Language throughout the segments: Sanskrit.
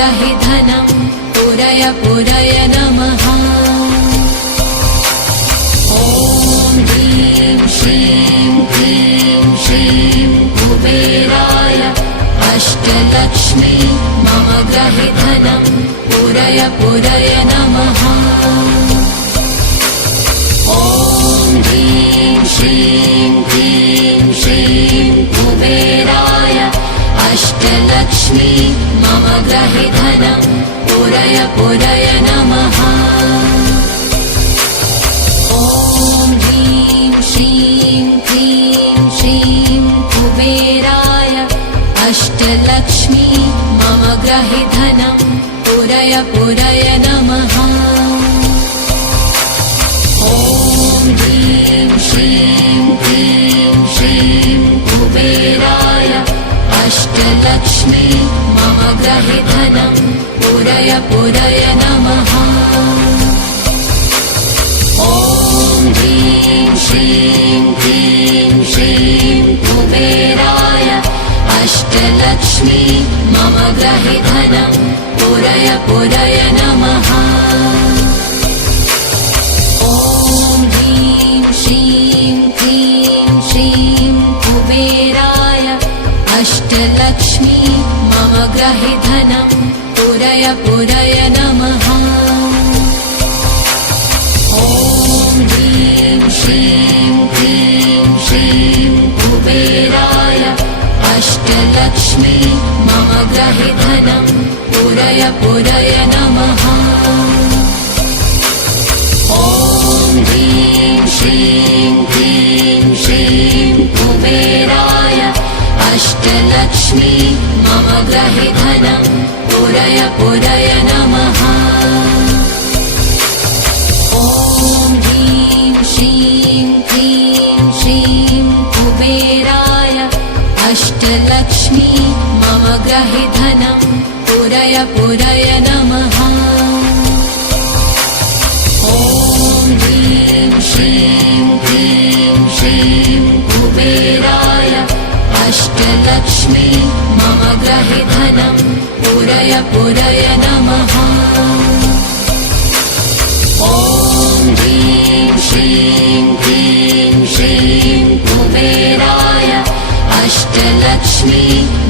ग्रहि धनं पुरय पुरय नमः। ॐ ह्रीं श्रीं क्लीं श्रीं कुबेराय अष्टलक्ष्मी मम ग्रहि धनं पुरय पुरय नमः। ॐ ह्रीं श्रीं क्लीं श्रीं कुबेराय अष्टलक्ष्मी मम ग्रहि धनं पुरय पुरय नमः। ॐ ह्रीं श्रीं क्लीं श्रीं कुबेराय अष्टलक्ष्मी मम ग्रहि धनं पुरय पुरय नमः। ॐ ह्रीं श्रीं क्लीं श्रीं कुबेराय अष्टलक्ष्मी मम ग्रहि धनं पुरय पुरय नमः। ॐ ह्रीं श्रीं क्लीं श्रीं कुबेराय अष्टलक्ष्मी मम ग्रहि धनं पुरय पुरय नमः। ॐ ह्रीं श्रीं क्लीं श्रीं कुबेराय अष्टलक्ष्मी मम ग्रहि धनं पुरय पुरय नमः। ॐ ह्रीं श्रीं क्लीं श्रीं कुबेराय अष्टलक्ष्मी मम ग्रहि धनं पुरय पुरय नमः। ॐ ह्रीं श्रीं क्लीं श्रीं कुबेराय अष्टलक्ष्मी मम ग्रहि धनं पुरय पुरय नमः। ॐ ह्रीं श्रीं क्लीं श्रीं कुबेराय अष्टलक्ष्मी मम ग्रहि धनं पुरय पुरय नमः। ॐ ह्रीं श्रीं क्लीं श्रीं कुबेराय अष्टलक्ष्मी मम ग्रहि धनं पुरय पुरय नमः। ॐ ह्रीं श्रीं क्लीं श्रीं कुबेराय अष्टलक्ष्मी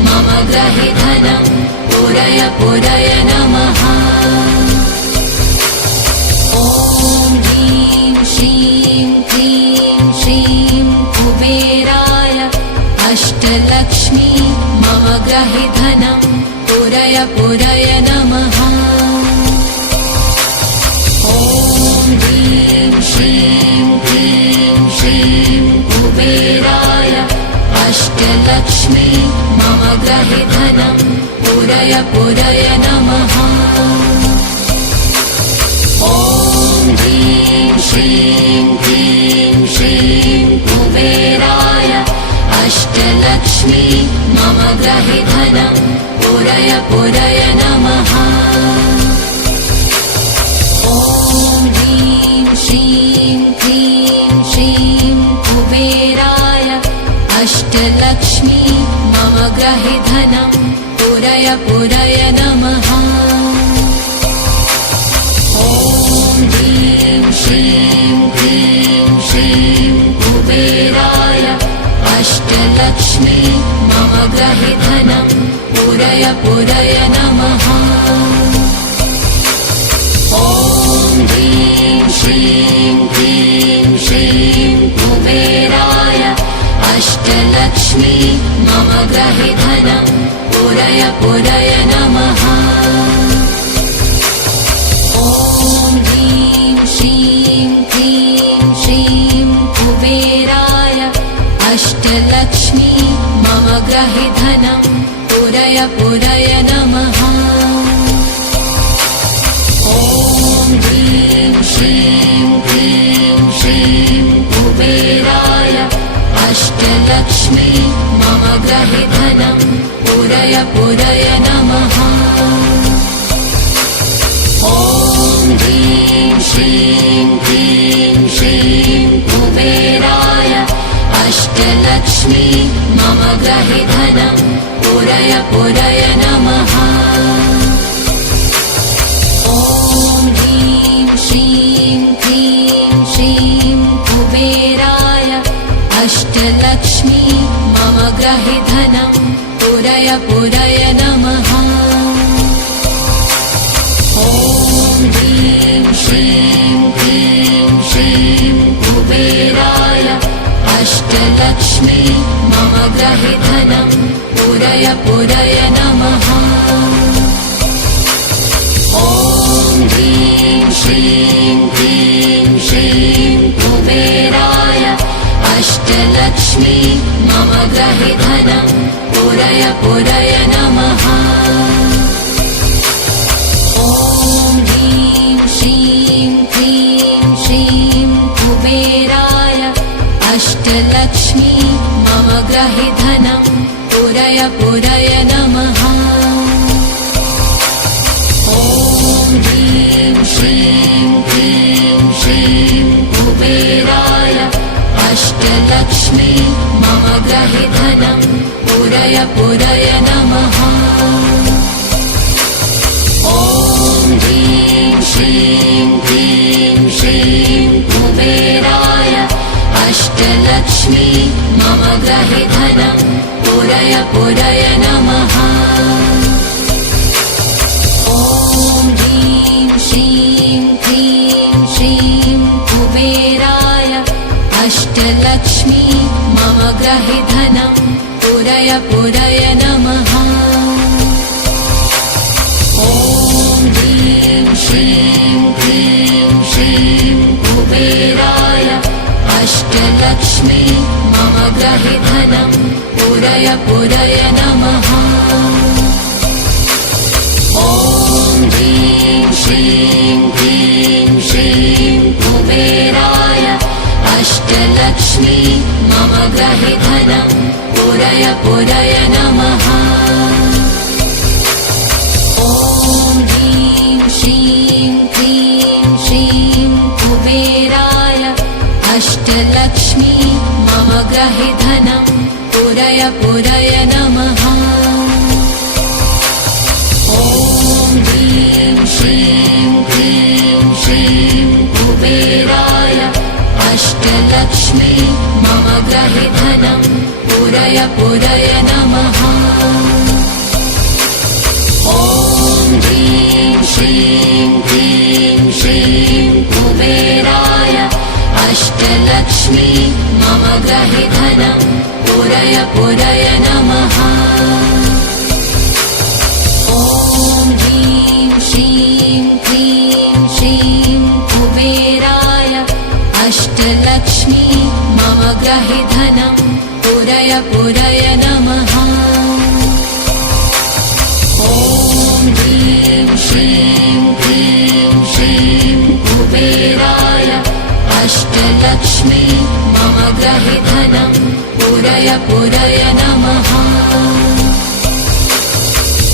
मम ग्रहि धनं पुरय पुरय नमः। ॐ ह्रीं श्रीं क्लीं श्रीं कुबेराय अष्टलक्ष्मी मम ग्रहि धनं पुरय पुरय नमः। ॐ ह्रीं श्रीं क्लीं श्रीं कुबेराय अष्टलक्ष्मी मम ग्रहि धनं पुरय पुरय नमः। ॐ ह्रीं श्रीं क्लीं श्रीं कुबेराय अष्टलक्ष्मी मम ग्रहि धनं पुरय पुरय नमः। ॐ ह्रीं श्रीं क्लीं श्रीं कुबेराय अष्टलक्ष्मी मम ग्रहि धनं पुरय पुरय नमः। ॐ ह्रीं श्रीं क्लीं श्रीं कुबेराय अष्टलक्ष्मी मम ग्रहि धनं पुरय पुरय नमः। ॐ ह्रीं श्रीं क्लीं श्रीं कुबेराय अष्टलक्ष्मी मम ग्रहि धनं पुरय पुरय नमः। ॐ ह्रीं श्रीं क्लीं श्रीं कुबेराय अष्टलक्ष्मी मम ग्रहि धनं पुरय पुरय नमः। ॐ ह्रीं श्रीं क्लीं श्रीं कुबेराय अष्टलक्ष्मी मम ग्रहि धनं पुरय पुरय नमः। ॐ ह्रीं श्रीं क्लीं श्रीं कुबेराय अष्टलक्ष्मी मम ग्रहि धनं पुरय पुरय नमः। ग्रहि धनं पुरय पुरय नमः। ॐ ह्रीं श्रीं क्लीं श्रीं कुबेराय अष्टलक्ष्मी मम ग्रहि धनं पुरय पुरय नमः। ॐ ह्रीं श्रीं क्लीं श्रीं कुबेराय अष्टलक्ष्मी मम ग्रहि धनं पुरय पुरय नमः। ॐ ह्रीं श्रीं क्लीं श्रीं कुबेराय अष्टलक्ष्मी मम ग्रहि धनं पुरय पुरय नमः। ॐ ह्रीं श्रीं क्लीं श्रीं कुबेराय अष्टलक्ष्मी मम ग्रहि धनं पुरय पुरय नमः। ॐ ह्रीं श्रीं क्लीं श्रीं कुबेराय अष्टलक्ष्मी मम ग्रहि धनं पुरय पुरय नमः। ॐ ह्रीं श्रीं क्लीं श्रीं कुबेराय अष्टलक्ष्मी मम ग्रहि धनं पुरय पुरय नमः। ॐ ह्रीं श्रीं क्लीं श्रीं कुबेराय अष्टलक्ष्मी मम ग्रहि धनं पुरय पुरय नमः। ॐ ह्रीं श्रीं क्लीं श्रीं कुबेराय अष्टलक्ष्मी मम ग्रहि धनं पुरय पुरय नमः। ॐ ह्रीं श्रीं क्लीं श्रीं कुबेराय अष्टलक्ष्मी मम ग्रहि धनं पुरय पुरय नमः। ॐ ह्रीं श्रीं क्लीं श्रीं कुबेराय अष्टलक्ष्मी मम ग्रहि धनं पुरय पुरय नमः। ॐ ह्रीं श्रीं क्लीं श्रीं कुबेराय अष्टलक्ष्मी मम ग्रहि धनं पुरय पुरय नमः। ॐ ह्रीं श्रीं क्लीं श्रीं कुबेराय अष्टलक्ष्मी मम ग्रहि धनं पुरय पुरय नमः। ॐ ह्रीं श्रीं क्लीं श्रीं कुबेराय अष्टलक्ष्मी मम ग्रहि धनं पुरय पुरय नमः।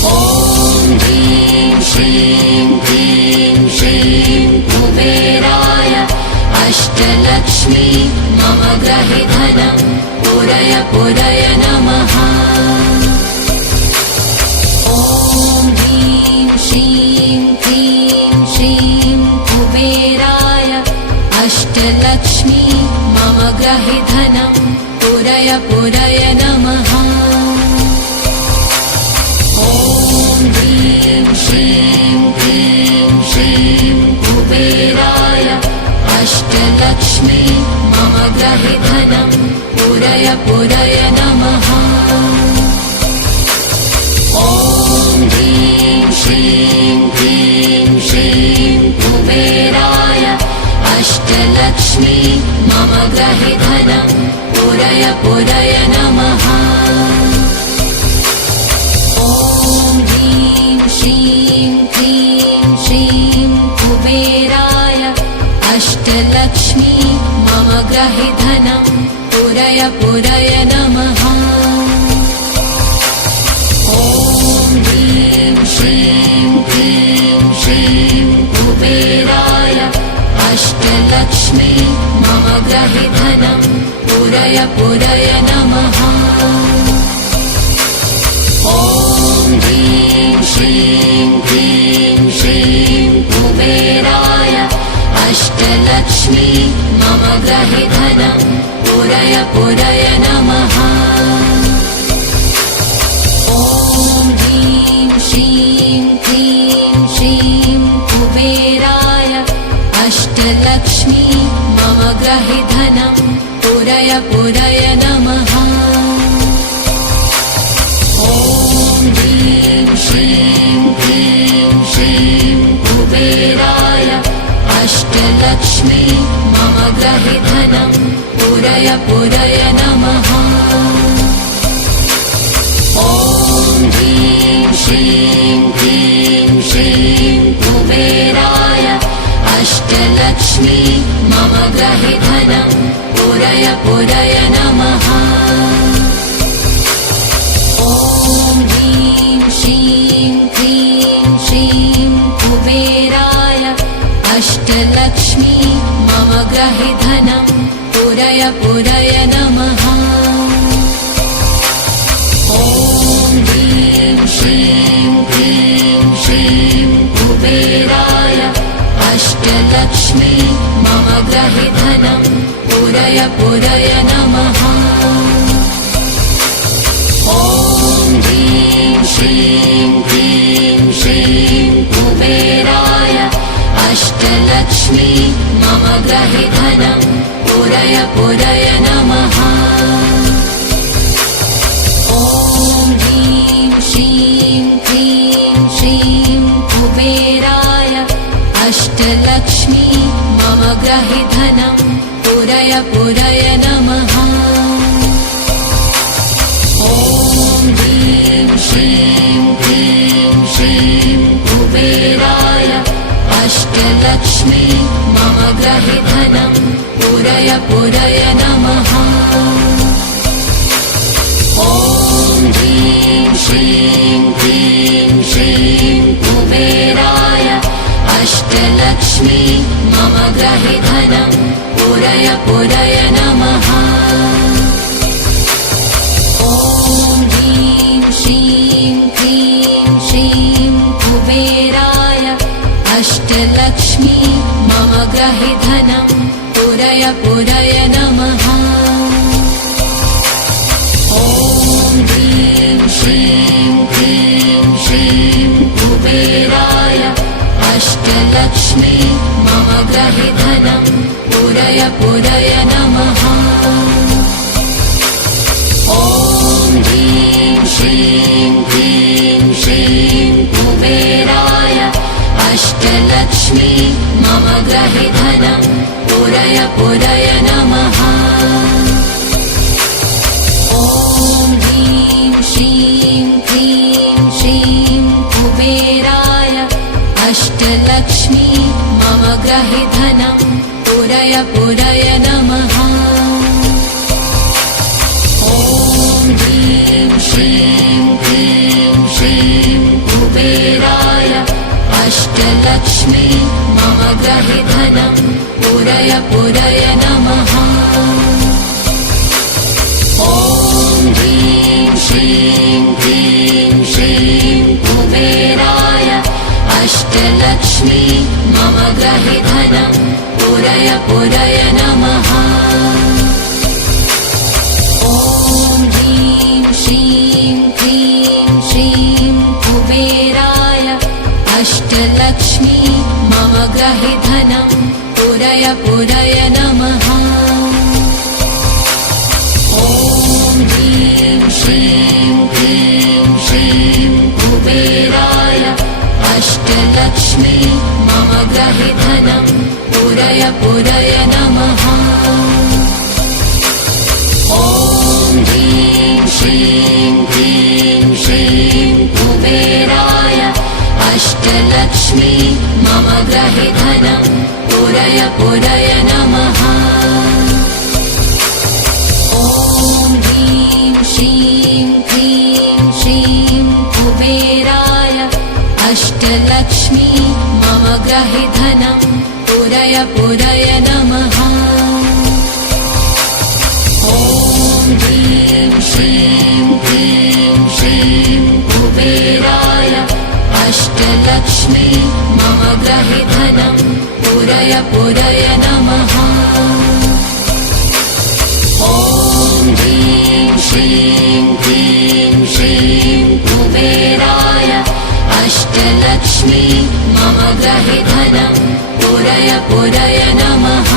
ॐ ह्रीं श्रीं क्लीं श्रीं कुबेराय अष्टलक्ष्मी मम ग्रहि धनं पुरय पुरय नमः। ॐ ह्रीं श्रीं क्लीं श्रीं कुबेराय अष्टलक्ष्मी मम ग्रहि धनं पुरय पुरय नमः। ॐ ह्रीं श्रीं क्लीं श्रीं कुबेराय अष्टलक्ष्मी मम ग्रहि धनं पुरय पुरय नमः। ॐ ह्रीं श्रीं क्लीं श्रीं कुबेराय अष्टलक्ष्मी मम ग्रहि धनं पुरय पुरय नमः। ॐ ह्रीं श्रीं क्लीं श्रीं कुबेराय अष्टलक्ष्मी मम ग्रहि धनं पुरय पुरय नमः। ॐ ह्रीं श्रीं क्लीं श्रीं कुबेराय अष्टलक्ष्मी मम ग्रहि धनं पुरय पुरय नमः। ॐ ह्रीं श्रीं क्लीं श्रीं कुबेराय अष्टलक्ष्मी मम ग्रहि धनं पुरय पुरय नमः। अष्टलक्ष्मी मम ग्रहे धनं पूरय पूरय नमः। ॐ ह्रीं श्रीं क्लीं श्रीं कुबेराय अष्टलक्ष्मी मम ग्रहे धनं पूरय पूरय नमः। ॐ ह्रीं श्रीं क्लीं श्रीं कुबेराय अष्टलक्ष्मी मम ग्रहे धनं पूरय पूरय नमः। ॐ ह्रीं श्रीं क्लीं श्रीं कुबेराय अष्टलक्ष्मी मम ग्रहे धनं पूरय पूरय नमः। ॐ ह्रीं श्रीं क्लीं श्रीं कुबेराय अष्टलक्ष्मी मम ग्रहे धनं पूरय पूरय नमः। ॐ ह्रीं श्रीं क्लीं श्रीं कुबेराय अष्टलक्ष्मी मम ग्रहे धनं पूरय पूरय नमः। ॐ ह्रीं श्रीं क्लीं श्रीं कुबेराय अष्टलक्ष्मी मम ग्रहे धनं पूरय पूरय नमः। ॐ ह्रीं श्रीं क्लीं श्रीं कुबेराय अष्टलक्ष्मी मम ग्रहे धनं पूरय पूरय नमः। ॐ ह्रीं श्रीं क्लीं श्रीं कुबेराय अष्टलक्ष्मी मम ग्रहे धनं पूरय पूरय नमः। ॐ ह्रीं श्रीं क्लीं श्रीं कुबेराय अष्टलक्ष्मी मम ग्रहे धनं पूरय पूरय नमः। ॐ ह्रीं श्रीं क्लीं श्रीं कुबेराय अष्टलक्ष्मी मम ग्रहे धनं पूरय पूरय नमः। ॐ ह्रीं श्रीं क्लीं श्रीं कुबेराय अष्टलक्ष्मी मम ग्रहे धनं पूरय पूरय नमः। ॐ ह्रीं श्रीं क्लीं श्रीं कुबेराय अष्टलक्ष्मी मम ग्रहे धनं पूरय पूरय नमः। ॐ ह्रीं श्रीं क्लीं श्रीं कुबेराय अष्टलक्ष्मी मम ग्रहे धनं पूरय पूरय नमः। ॐ ह्रीं श्रीं क्लीं श्रीं कुबेराय अष्टलक्ष्मी मम ग्रहे धनं पूरय पूरय नमः। ॐ ह्रीं श्रीं क्लीं श्रीं कुबेराय अष्टलक्ष्मी मम ग्रहे धनं पूरय पूरय नमः। ॐ ह्रीं श्रीं क्लीं श्रीं कुबेराय अष्टलक्ष्मी मम ग्रहे धनं पूरय पूरय नमः। ॐ ह्रीं श्रीं क्लीं श्रीं कुबेराय अष्टलक्ष्मी मम ग्रहे धनं पूरय पूरय नमः। ॐ ह्रीं श्रीं क्लीं श्रीं कुबेराय अष्टलक्ष्मी मम ग्रहे धनं पूरय पूरय नमः। ॐ ह्रीं श्रीं क्लीं श्रीं कुबेराय अष्टलक्ष्मी मम ग्रहे धनं पूरय पूरय नमः। ॐ ह्रीं श्रीं क्लीं श्रीं कुबेराय अष्टलक्ष्मी मम ग्रहे धनं पूरय पूरय पूरय नमः।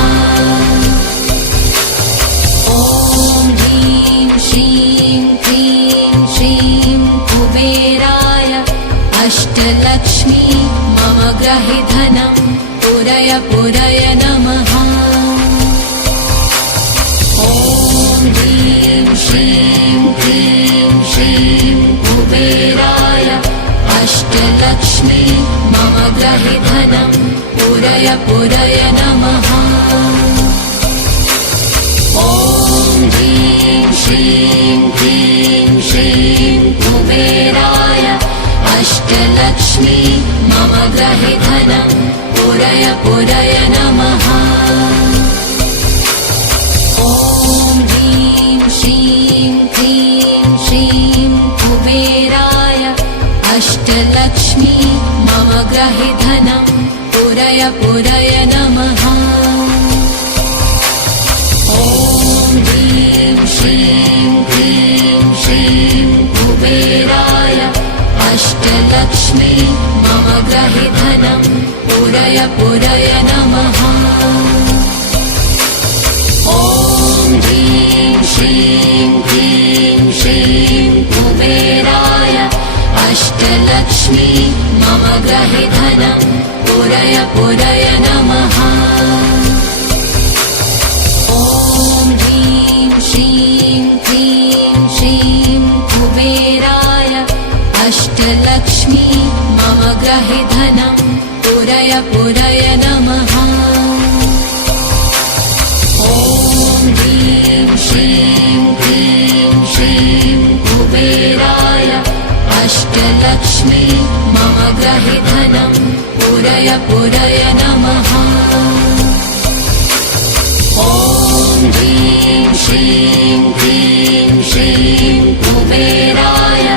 ॐ ह्रीं श्रीं क्लीं श्रीं कुबेराय अष्टलक्ष्मी मम गृहे धनं पूरय पूरय नमः। ॐ ह्रीं श्रीं क्लीं श्रीं कुबेराय अष्टलक्ष्मी मम गृहे धनं पूरय पूरय नमः। ॐ ह्रीं श्रीं क्लीं श्रीं कुबेराय अष्टलक्ष्मी मम गृहे धनं पूरय पूरय नमः। ॐ ह्रीं श्रीं क्लीं श्रीं कुबेराय अष्टलक्ष्मी मम गृहे धनं पूरय पूरय नमः। ॐ ह्रीं श्रीं क्लीं श्रीं कुबेराय अष्टलक्ष्मी मम गृहे धनं पूरय पूरय नमः। ॐ ह्रीं श्रीं क्लीं श्रीं कुबेराय अष्टलक्ष्मी मम गृहे धनं पूरय पूरय नमः। ॐ ह्रीं श्रीं क्लीं श्रीं कुबेराय अष्टलक्ष्मी मम गृहे धनं पूरय पूरय नमः। ॐ ह्रीं श्रीं क्लीं श्रीं कुबेराय अष्टलक्ष्मी मम गृहे धनं पूरय पूरय नमः। ॐ ह्रीं श्रीं क्लीं श्रीं कुबेराय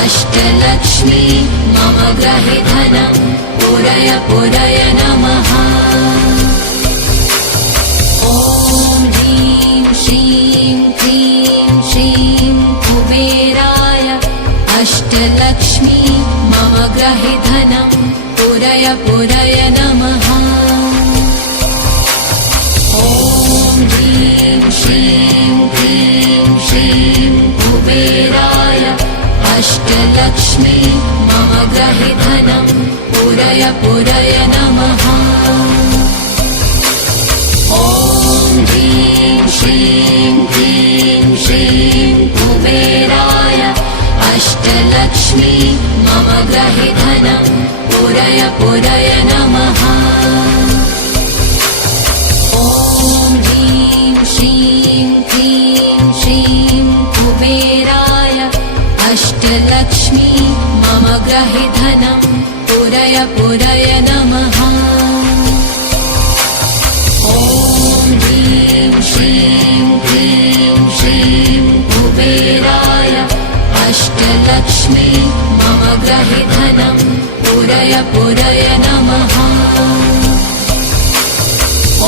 अष्टलक्ष्मी मम गृहे धनं पूरय पूरय नमः। ॐ ह्रीं श्रीं क्लीं श्रीं कुबेराय अष्टलक्ष्मी मम गृहे धनं पूरय पूरय नमः। ॐ ह्रीं श्रीं क्लीं श्रीं कुबेराय अष्टलक्ष्मी मम गृहे धनं पूरय पूरय नमः। ॐ ह्रीं श्रीं क्लीं श्रीं कुबेराय अष्टलक्ष्मी मम गृहे धनं पूरय पूरय नमः। ॐ ह्रीं श्रीं क्लीं श्रीं कुबेराय अष्टलक्ष्मी मम गृहे धनं पूरय पूरय नमः। ॐ ह्रीं श्रीं क्लीं श्रीं कुबेराय अष्टलक्ष्मी मम गृहे धनं पूरय पूरय नमः।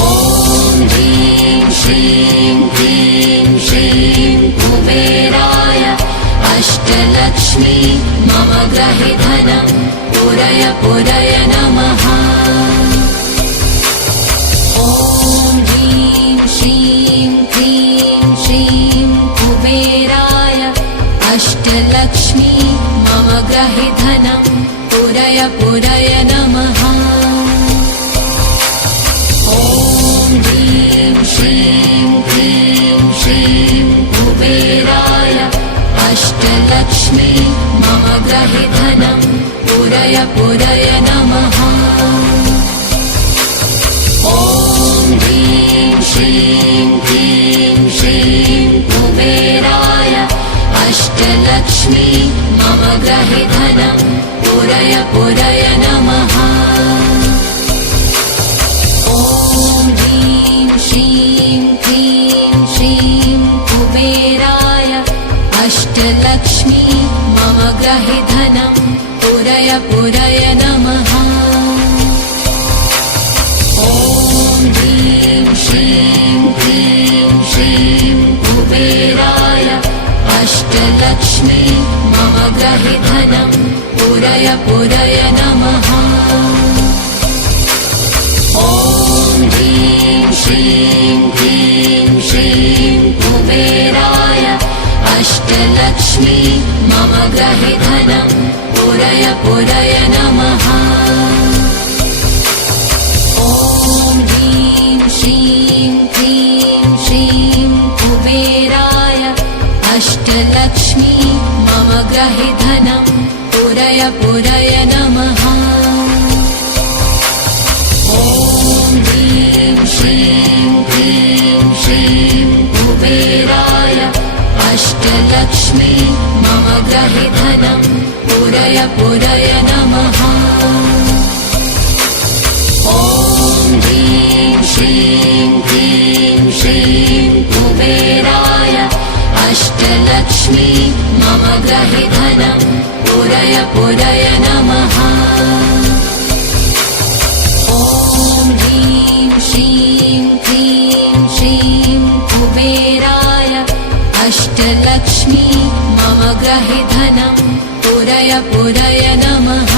ॐ ह्रीं श्रीं क्लीं श्रीं कुबेराय अष्टलक्ष्मी मम गृहे धनं पूरय पूरय नमः। ॐ ह्रीं श्रीं क्लीं श्रीं कुबेराय अष्टलक्ष्मी मम गृहे धनं पूरय पूरय नमः। ॐ ह्रीं श्रीं क्लीं श्रीं कुबेराय अष्टलक्ष्मी मम गृहे धनं पूरय पूरय नमः। ॐ ह्रीं श्रीं क्लीं श्रीं कुबेराय अष्टलक्ष्मी मम गृहे धनं पूरय पूरय नमः। ॐ ह्रीं श्रीं क्लीं श्रीं कुबेराय अष्टलक्ष्मी मम गृहे धनं पूरय पूरय नमः। ॐ ह्रीं श्रीं क्लीं श्रीं कुबेराय अष्टलक्ष्मी मम गृहे धनं पूरय पूरय नमः। ॐ श्रीं क्लीं श्रीं कुबेराय अष्टलक्ष्मी मम गृहे धनं पूरय पूरय नमः। ॐ ह्रीं श्रीं क्लीं श्रीं कुबेराय अष्टलक्ष्मी मम गृहे धनं पूरय पूरय नमः। ॐ ह्रीं श्रीं क्लीं श्रीं कुबेराय अष्टलक्ष्मी मम गृहे धनं पूरय पूरय नमः। ॐ ह्रीं श्रीं क्लीं श्रीं कुबेराय अष्टलक्ष्मी मम गृहे धनं पूरय पूरय नमः। ॐ ह्रीं श्रीं क्लीं श्रीं कुबेराय अष्टलक्ष्मी मम गृहे धनं पूरय पूरय नमः।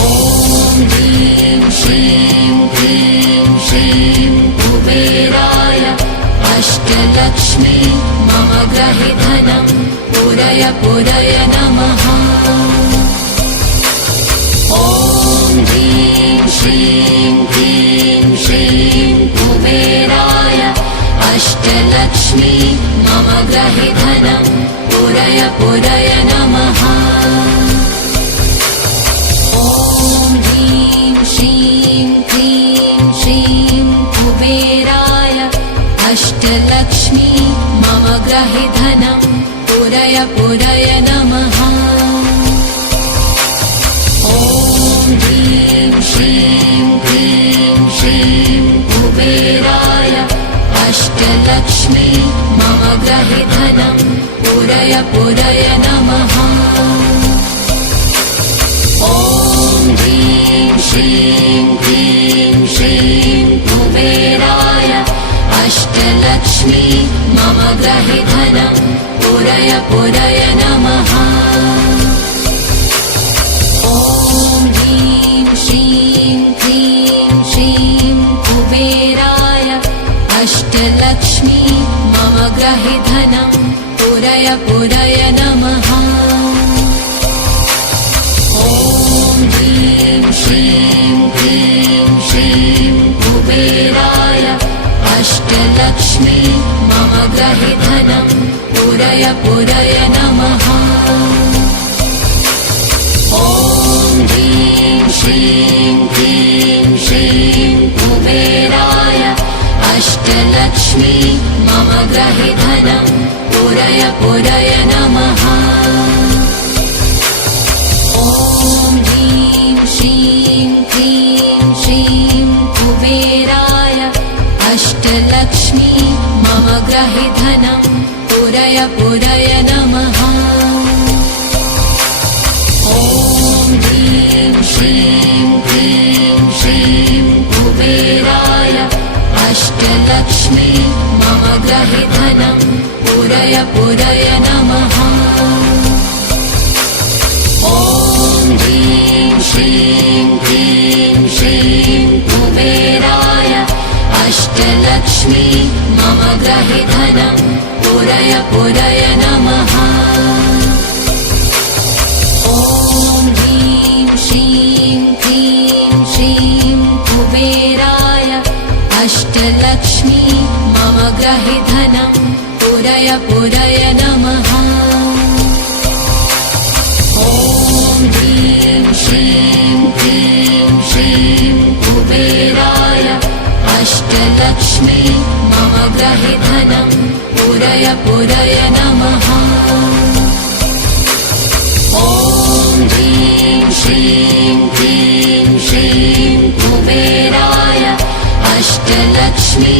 ॐ ह्रीं श्रीं क्लीं श्रीं कुबेराय अष्टलक्ष्मी मम गृहे धनं पूरय पूरय नमः। ॐ ह्रीं श्रीं क्लीं श्रीं कुबेराय अष्टलक्ष्मी मम गृहे धनं पूरय पूरय नमः। ॐ ह्रीं श्रीं क्लीं श्रीं कुबेराय अष्टलक्ष्मी मम गृहे धनं पूरय पूरय नमः। ॐ ह्रीं श्रीं क्लीं श्रीं कुबेराय अष्टलक्ष्मी मम गृहे धनं पूरय पूरय नमः। ॐ ह्रीं श्रीं क्लीं श्रीं कुबेराय अष्टलक्ष्मी मम गृहे धनं पूरय पूरय नमः। ॐ ह्रीं श्रीं क्लीं श्रीं कुबेराय अष्टलक्ष्मी मम गृहे धनं पूरय पूरय नमः। ॐ ह्रीं श्रीं क्लीं श्रीं कुबेराय अष्टलक्ष्मी मम गृहे धनं पूरय पूरय नमः। ॐ ह्रीं श्रीं क्लीं श्रीं कुबेराय अष्टलक्ष्मी मम गृहे धनं पूरय पूरय नमः। ॐ ह्रीं श्रीं क्लीं श्रीं कुबेराय अष्टलक्ष्मी मम गृहे धनं पूरय पूरय नमः। ॐ ह्रीं श्रीं क्लीं श्रीं कुबेराय अष्टलक्ष्मी मम गृहे धनं पूरय पूरय नमः। ॐ ह्रीं श्रीं क्लीं श्रीं कुबेराय अष्टलक्ष्मी मम गृहे धनं पूरय पूरय नमः। ॐ ह्रीं श्रीं क्लीं श्रीं कुबेराय अष्टलक्ष्मी मम गृहे धनं पूरय पूरय नमः। ॐ ह्रीं श्रीं क्लीं श्रीं कुबेराय अष्टलक्ष्मी मम गृहे धनं पूरय पूरय नमः। ॐ ह्रीं श्रीं क्लीं श्रीं कुबेराय अष्टलक्ष्मी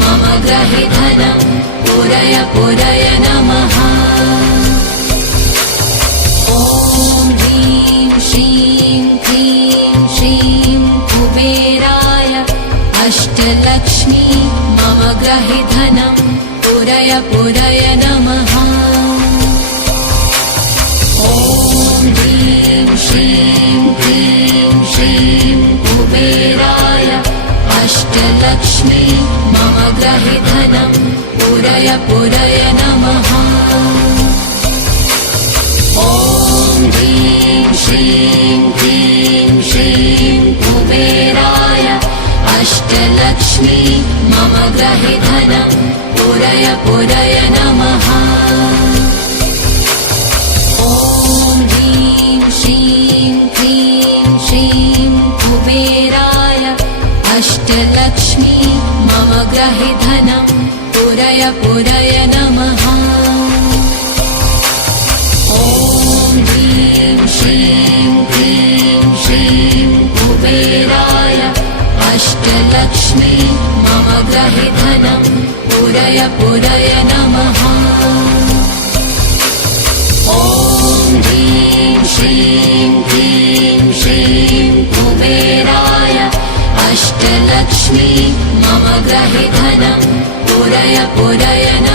मम गृहे धनं पूरय पूरय नमः। ॐ ह्रीं श्रीं क्लीं श्रीं कुबेराय अष्टलक्ष्मी मम गृहे धनं पूरय पूरय नमः। ॐ ह्रीं श्रीं क्लीं श्रीं कुबेराय अष्टलक्ष्मी मम ग्रहे धनं पूरय पूरय नमः। ॐ ह्रीं श्रीं क्लीं श्रीं कुबेराय अष्टलक्ष्मी मम ग्रहे धनं पूरय पूरय नमः। ॐ ह्रीं श्रीं क्लीं श्रीं कुबेराय अष्टलक्ष्मी मम ग्रहे धनं पूरय पूरय नमः। ॐ ह्रीं श्रीं क्लीं श्रीं कुबेराय अष्टलक्ष्मी मम ग्रहे धनं पूरय पूरय नमः। ॐ ह्रीं श्रीं क्लीं श्रीं कुबेराय अष्टलक्ष्मी मम ग्रहे धनं पूरय पूरय नमः।